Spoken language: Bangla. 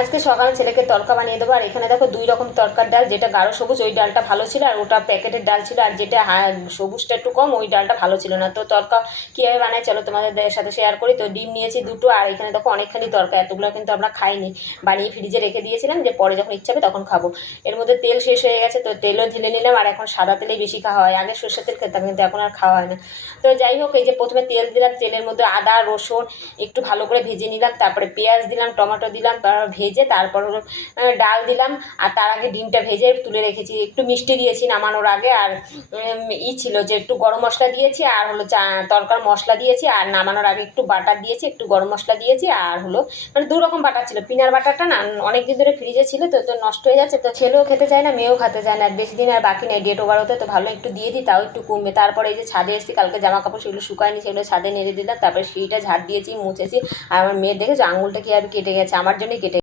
আজকে সকালে ছেলেকে তড়কা বানিয়ে দেবো। আর এখানে দেখো 2 রকম তড়কার ডাল, যেটা গাঢ় সবুজ ওই ডালটা ভালো ছিল, আর ওটা প্যাকেটের ডাল ছিল, আর যেটা সবুজটা একটু কম ওই ডালটা ভালো ছিল না। তো তড়কা কীভাবে বানাই চলো তোমাদের সাথে শেয়ার করি। তো ডিম নিয়েছি 2টো, আর এখানে দেখো অনেকখানি তড়কা, এতগুলো কিন্তু আমরা খাইনি, বানিয়ে ফ্রিজে রেখে দিয়েছিলাম যে পরে যখন ইচ্ছা হবে তখন খাবো। এর মধ্যে তেল শেষ হয়ে গেছে, তো তেলও ঢেলে নিলাম, আর এখন সাদা তেলেই বেশি খাওয়া হয়, আগে সর্ষের তেল খেতাম কিন্তু এখন আর খাওয়া হয় না। তো যাই হোক, এই যে প্রথমে তেল দিলাম, তেলের মধ্যে আদা রসুন একটু ভালো করে ভেজে নিলাম, তারপরে পেঁয়াজ দিলাম, টমেটো দিলাম, তারপর ভেজে তারপর হলো ডাল দিলাম। আর তার আগে ডিমটা ভেজে তুলে রেখেছি, একটু মিষ্টি দিয়েছি নামানোর আগে, আর ছিল যে একটু গরম মশলা দিয়েছি, আর হলো তরকার মশলা দিয়েছি, আর নামানোর আগে একটু বাটার দিয়েছি, একটু গরম মশলা দিয়েছি, আর হলো মানে 2 রকম বাটার ছিল। পিনার বাটারটা না অনেক দিন ধরে ফ্রিজে ছিল, তো নষ্ট হয়ে যাচ্ছে, তো ছেলেও খেতে চায় না মেয়েও খেতে চায় না, আর বেশি দিন আর বাকি নেই ডেট ওভার হতে, তো ভালো একটু দিয়ে দিই তাও একটু কমবে। তারপরে এই যে ছাদে এসেছি, কালকে জামা কাপড় সেগুলো শুকায়নি, সেগুলো ছাদে নেড়ে দিলাম, তারপরে সেইটা ঝাড় দিয়েছি মুছেছি। আর আমার মেয়ে দেখেছো আঙুলটা কীভাবে কেটে গেছে, আমার জন্যই কেটে